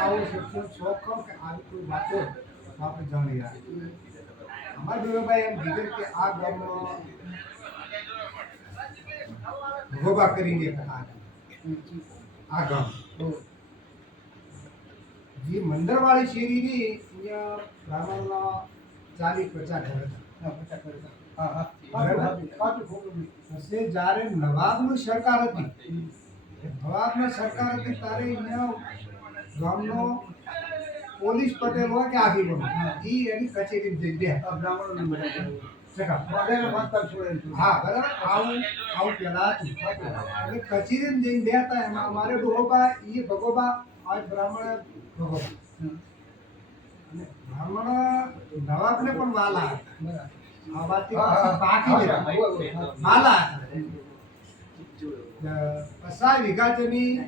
આવો શોખ કહો કે આવી કોઈ વાતો તો આપણે જાણી રહ્યા. અમારા જોડેભાઈ એમ કીધું કે આ ગામમાં ભોગા કરીને એક આ ગામ જે મંદરવાળી શેરીની અહીંયા બ્રાહ્મણના 40-50 ઘર હતા. પછી જ્યારે નવાબની સરકાર હતી, નવાબની સરકાર હતી ત્યારે અહીંયા ગામનો પોલીસ પટેલ હોય કે આગેવાનો એ એની કચેરી જઈ ગયા બ્રાહ્મણો. હા બરાબર, આવું પેલા હતું. એટલે કચેરી જઈને ગયા હતા. એમાં અમારે ડોહોબા એ ભગોબા આજ બ્રાહ્મણ ભગોબા અને બ્રાહ્મણ નવાબને પણ વાલા હતા. આ વાત બાકી વાલા હતા. 50 વીઘા જમીન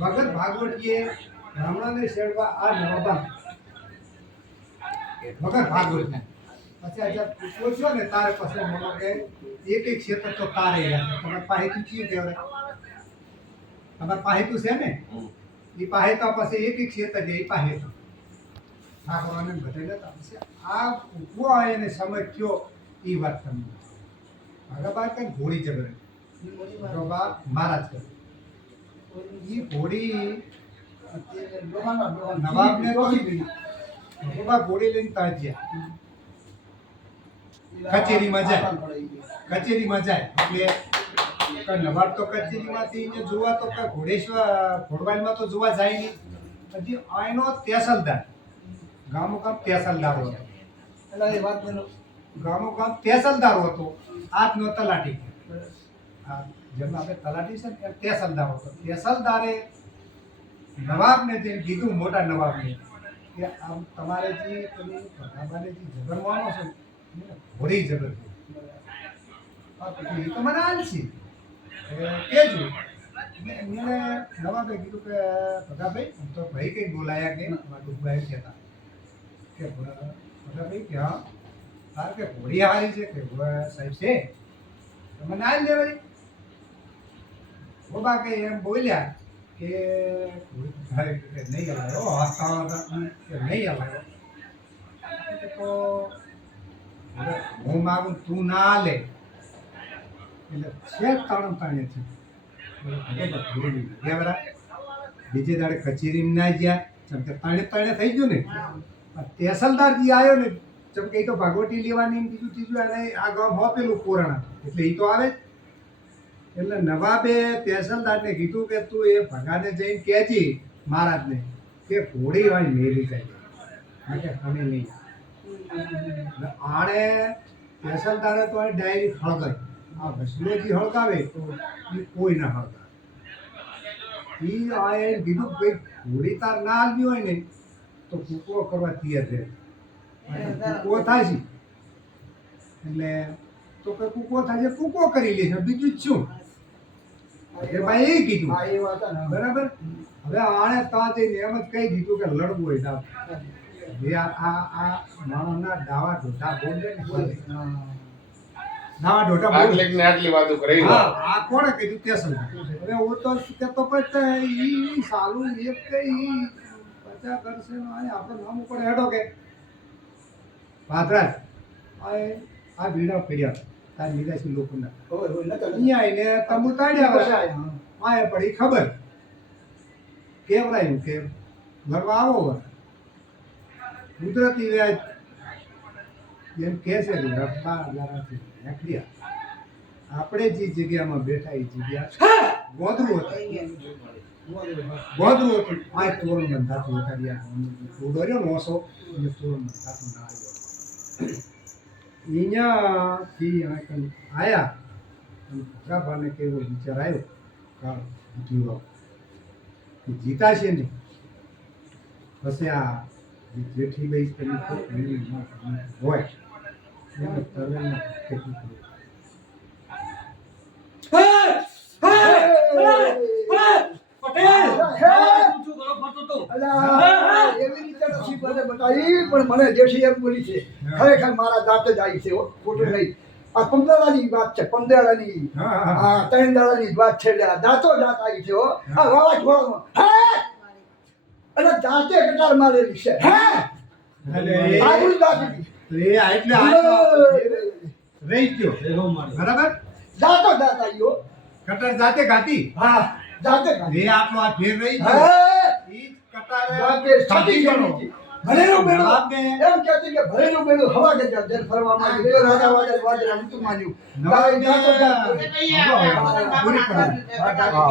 ભગત ભાગવતીએ બ્રાહ્મણને શેરવા આ નવાબા ભગત ભાગવત પછી આજે પૂછ્યો ને તારે પછી મને કે એક ક્ષેત્ર તો તારે તમારી પાસે તું ચીજ કહેવાય, તમારી પાસે તું છે ને એ પાસે તો પછી એક ક્ષેત્ર છે એ પાસે તો ઠાકોરને બધાને પછી આ ઉભો આવે ને સમય કયો એ વાત તમને ભગવાન કઈ ઘોડી જબર ભગવાન મહારાજ કરે એ ઘોડી નવાબને તો ભગવાન ઘોડી લઈને તાજ્યા કચેરીમાં જાય. કચેરીમાં જાય એટલે નવાબ તો કચેરીમાંથી જોવા તો ઘોડવાલમાં તો જોવા જાય નહીં. હજી આનો તહેસીલદાર ગામો ગામ તહેસીલદાર હતો. એટલે એ વાત ગામો ગામ તહેસીલદાર હતો. આજ નો તલાટી જેમ આપણે તલાટી છે ને તહેસીલદાર હતો. તહેસીલદારે નવાબને જે કીધું મોટા નવાબને કે આમ તમારે જે તમે ભગાભાને જે જબર માનો છો ઘોડી જબર એ તો મને આલશે કેજો. એમણે નવાબે કીધું કે ભગાભાઈ તો ભાઈ કઈ બોલાયા કે ભાઈ કહેતા કે ભગાભાઈ કે હા તારે કે ઘોડી હારી છે કે સાહેબ છે મને આલ દેવાય. બોબા કે એમ બોલ્યા કે નહીં હલાયો હસતા કે નહીં હલાયો તો હું માગું તું ના લે એટલે છે તાણે છે. બીજે દાડે કચેરી ના ગયા જેમ કે તાણે થઈ ગયું ને. તહેસીલદાર જે આવ્યો ને જેમ કે એ તો ભાગવટી લેવાની બીજું ત્રીજું એને આ ગામ હોપેલું પુરાણા એટલે એ તો આવે જ. એટલે નવાબે તહેસીલદારને કીધું કે તું એ ભગાને જઈને કહેજી મહારાજને કે ઘોડી વાળી મેરી જાય કે તમે નહીં. આણે તહેસીલદારે તો ડાયરી હળગાવી. આ વસલો જે હળગાવે તો એ કોઈ ના હળગાવે. એ આ કીધું ભાઈ ઘોડી તાર ના આવી હોય ને તો કૂકવો કરવા તૈયાર છે. કૂકવો થાય છે એટલે તો કે કૂકવો થાય છે કૂકવો કરી લે છે બીજું જ શું. ભાઈ એ કીધું બરાબર. હવે આણે ત્યાં જઈને એમ જ કહી દીધું કે લડવું હોય ના આ માણસના દાવા ઢોટા બોલે દાવા ઢોટા બોલે આટલી વાતો કરી. હા આ કોણે કીધું તહેસીલદાર. હવે હું તો કેતો પછી ઈ સાલું એક કઈ 50 કરશે આપણે નામ ઉપર હેડો કે ભાદરાજ આ ભીડા પડ્યા તાર નિરાશી લોકોના અહીંયા આવીને તંબુ તાડ્યા આ પડી ખબર કેવડાયું કે લડવા આવો કુદરતી વ્યાજ એમ કે છે રફતા નીકળ્યા. આપણે જે જગ્યામાં બેઠા એ જગ્યા ગોધરું હતું. ગોધરું હતું આ તોરણ બંધાતું હતા ડોર્યો ને ઓછો એ તોરણ બંધાતું ના આવ્યો. અહીંયાથી આવ્યા ભગાભાને કેવો વિચાર આવ્યો જીવો જીતા છે ને પછી આ જેઠી ભાઈ હોય એને તરવેલમાં ખેતી કરી. પણ મને જેઠી એમ બોલી છે ખરેખર મારા દાંત જ આવી છે ખોટું નહીં. આ 15 દાડાની વાત છે 15 દાડાની 3 દાડાની વાત છે. દાંતો દાંત આવી છે આ વાવાઝોડામાં દાંતે કટાર મારેલી છે હે એટલે આગળ દાંતી એ આ એટલે આ રહી ગયો બરાબર દાંતો દાંતા યો કટર જાતે ગાતી હા દાંતે કાઢી. એ આટલો આ ફેર રહી ગયો હે ઈ કટારે દાંતે છતી ગઈ ભરેલું બેડું નવાબને એમ કહેતી કે ભરેલું બેડું હવા કે જર ફરવા માંડી તો રાજા વાજા વાજા નતું માન્યું તારે દાંતો દાંતો પૂરી કરો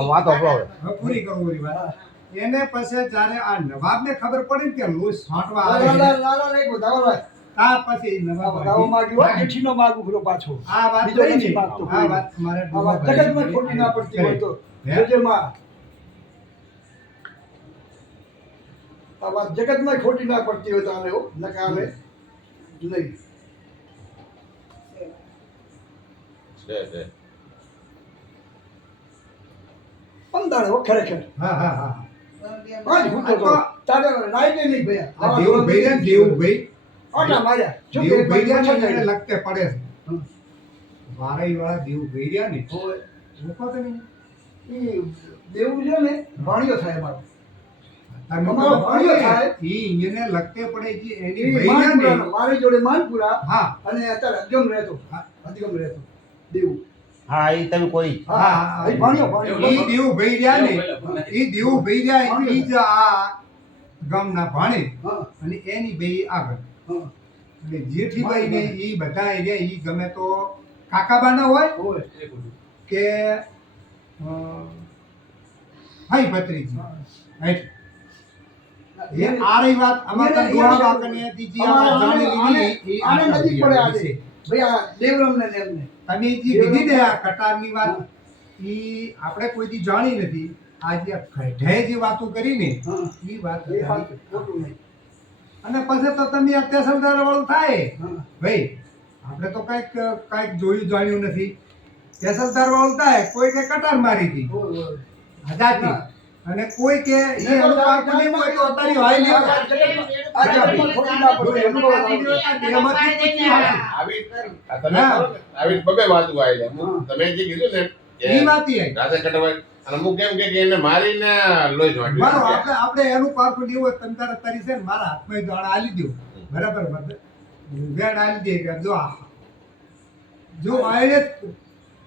વાત આપણો હવે. હવે પૂરી કરો ઓલી વાત એને પછી જ્યારે આ નવાબને ખબર પડી ને કે લોહી છાંટવા આવે છે, લાલા ને બતાવો આ પછી નવાબ બતાવો માંગ્યું જેઠીનો માગું ખરો પાછો આ વાત બીજો રહી નથી ને, માગતો આ વાત મારે આ વાત જગતમાં ખોટી ના પડતી હોય તો હે? જોજેમાં આ વાત જગતમાં ખોટી ના પડતી હોય તો આને હો નકારે નહીં છે પંદાડે હો ખરેખર હા હા હા પાંચ ફૂટો તો તારે નાઈ નહીં ભયા આ દેવુભાઈ ને દેવુભાઈ આટા માર્યા જો કે દેવુભાઈ પાછા ને એને જાય લગતે પડે છે વારાઈ વાળા દેવુભાઈ રહ્યા ને હોય મૂકો તમે ઈ દેવું છે ને ભાણિયો થાય મારો તમે અમારો ભાણિયો થાય. ઈ એને લગતે પડે છે એની ઈ ભાઈ રહ્યા માનપુરાનો, ને મારી જોડે માનપુરા હા અને અત્યારે અધગમ રહેતો હા. અધગમ રહેતો દેવું હા એ તમે કોઈ હા, હા. ઈ ભાણિયો ઈ દેવુભાઈ રહ્યા ને ઈ દેવુભાઈ રહ્યા ઈ જ આ ગામના ભાણે હા અને એની ભાઈ આગળ હા એટલે જેઠીભાઈ ને ઈ બધા રહ્યા ઈ ગમે તો કાકાબાના હોય હોય કે ભાઈ ભત્રીજી right. એ આ રહી વાત અમારા દોડા બાકને હતી જે આપણે જાણી લીધી એ આને આ નજીક પડે આ છે. ભાઈ આ દેવરમને ને એમને તમે જે કીધી ને આ કટારની વાત ઈ આપણે કોઈથી જાણી નથી આ જે ગઢાએ જે વાતો કરી ને હા ઈ વાત એ હાથ ખોટું નહીં અને પછી તો તમે અત્યાસરદાર વાળું થાય હા ભાઈ આપણે તો કઈક જોયું જાણ્યું નથી તહેસીલદાર વાળું થાય કોઈ કે કટાર મારી હતી હોય હોય આઝાદી અને કોઈ કે એ એનું પાપ નહીં હોય તો અત્યારે હાઈ લ્યો. આ જગતમાં ખોટી ના પડે એનું બહુ સારું. એમાંથી પૂછ્યું હાચું. આવી આ તમે કરો ને, આવી બબે વાતું આવી હા. તમે જે કીધું ને ઈ કે વાત ઈ આવી. રાજા કટવાઈ અને અમુક એમ કે એને મારીને લોહી મારો જોડ્યું આપણે એનું પારખું નહીં હોય તમે તારે તારી છે ને મારા હાથમાં દાણા આલી દો બરાબર વેણ આલી દે કે જો આને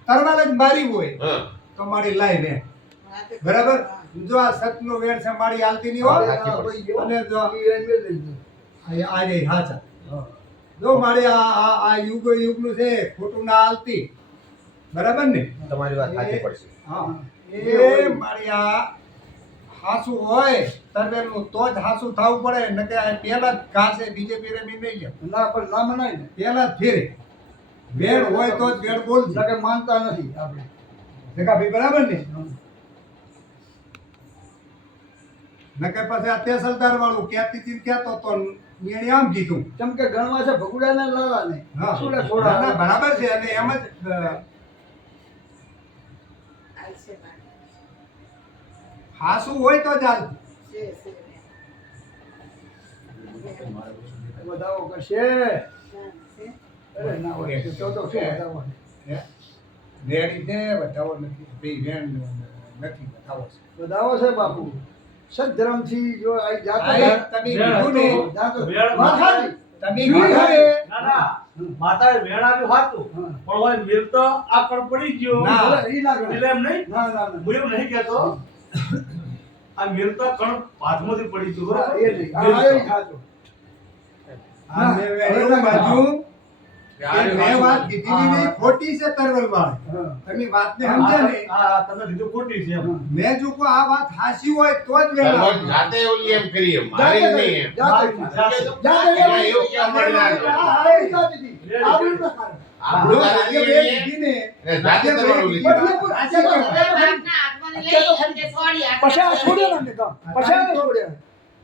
તરવાલ જ મારી હોય હા તો મારી લાઈ વેણ બરાબર જો આ સતનો વેણ છે મારી હાલતી નહીં હોય અને જો આ રે હાચા જો મારી આ યુગનું છે ખોટું ના હાલતી બરાબર ને તમારી વાત સાચી પડશે. હા એ મારી આ હાસુ હોય તરવેલનું તો જ હાસુ થવું પડે નકે આ પહેલા જ ઘાસે બીજે ફેરે બી નહીં લે ના પણ ના મનાય ને પહેલા જ ફેરે વેણ હોય તો જ વેણ બોલજે નકે માનતા નથી આપણે ભેગા બરાબર ને નકે પછી આ તહેસીલદાર વાળું ક્યાંથી થી કહેતો તો એને આમ કીધું કેમ કે ગણવા છે ભગુડાના લાલાને હા થોડા ના, ના, થોડા બરાબર છે અને એમ જ હાસુ હોય તો જ હાલ વધાવો કરશે અરે ના હોય તો શું વધાવો રેડી છે બતાવો નથી ભાઈ વેણ નથી બતાવો છે વધાવો છે બાપુ સદધર્મથી જો આ જાતો આ તમે કીધું ને જાતો વેણ વાત સાચી. તમે ઈ કીધું હારે. ને ના ના માતાએ વેણ આવ્યું હાચું હા. પણ હોય મેલ તો આકળ પડી ગયો ના. ભલે ઈ ના ગણાય. એટલે એમ નહીં ના ના ના હું એવું નહીં કહેતો આ મેલ તો કણ હાથમાંથી પડી ગયું હા, બરાબર? એ નહીં. આ મેલ એ તો. ખાતો. આ મેં એવું બાજુ કે મેં વાત કીધી ની નહીં, ખોટી છે તરવલવાળ હા. તમે વાતને આ સમજ્યા ને આ તમે કીધું ખોટી છે એમ. મેં જો કોઈ આ વાત હાચી હોય તો જ વેણ તરવલ આપું. જાતે ઓલી એમ કરી એમ મારી જાતે નહીં એમ જાતે જાતે. જાતે એમાં એવું કેમ મળી લાગે? આ એ જાતે હતી. આવું ન કરે. આપણું જો તારે આજે નહીં વેણ એમ. કીધી ને, એ જાતે આજે તરવલ વેણ ઓલી કીધી પણ વાત એ હાચી પણ છે. પછી આ છોડ્યો ને કામ પછી આ છોડ્યા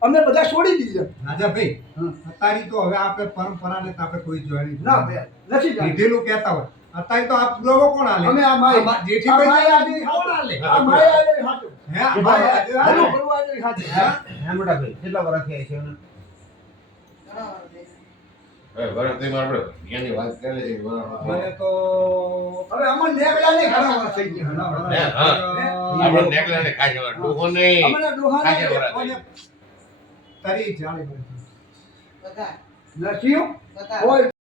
અમે બધા છોડી દીધા રાજાભાઈ હા. અત્યારે તો હવે આપણે પરંપરાને તો આપણે કોઈ જોવાની ના બે નથી જાણતા. કીધેલું કહેતા હોય અત્યારે તો આ પુરાવો કોણ હાલે અમે આ માય જેઠીભાઈ આ માય કોણ હાલે આ માય આવી હાચું. હે આ માય આનું હાલે. કરવા આવી હાચું. હે મોટાભાઈ કેટલા વર્ષ થયા છે એને? હવે બરાબર તમે આપણે એની વાત કરે છે બરાબર. મને તો હવે અમને નેકળ્યા નહીં ઘણા વર્ષ થઈ ગયા હે, હા. આપણે નેકલાને ખાઈ જવા ડોહો નહીં અમને ડોહાને ખાઈ જવા કોને તરી જાળી બનતી. લસ્યું હોય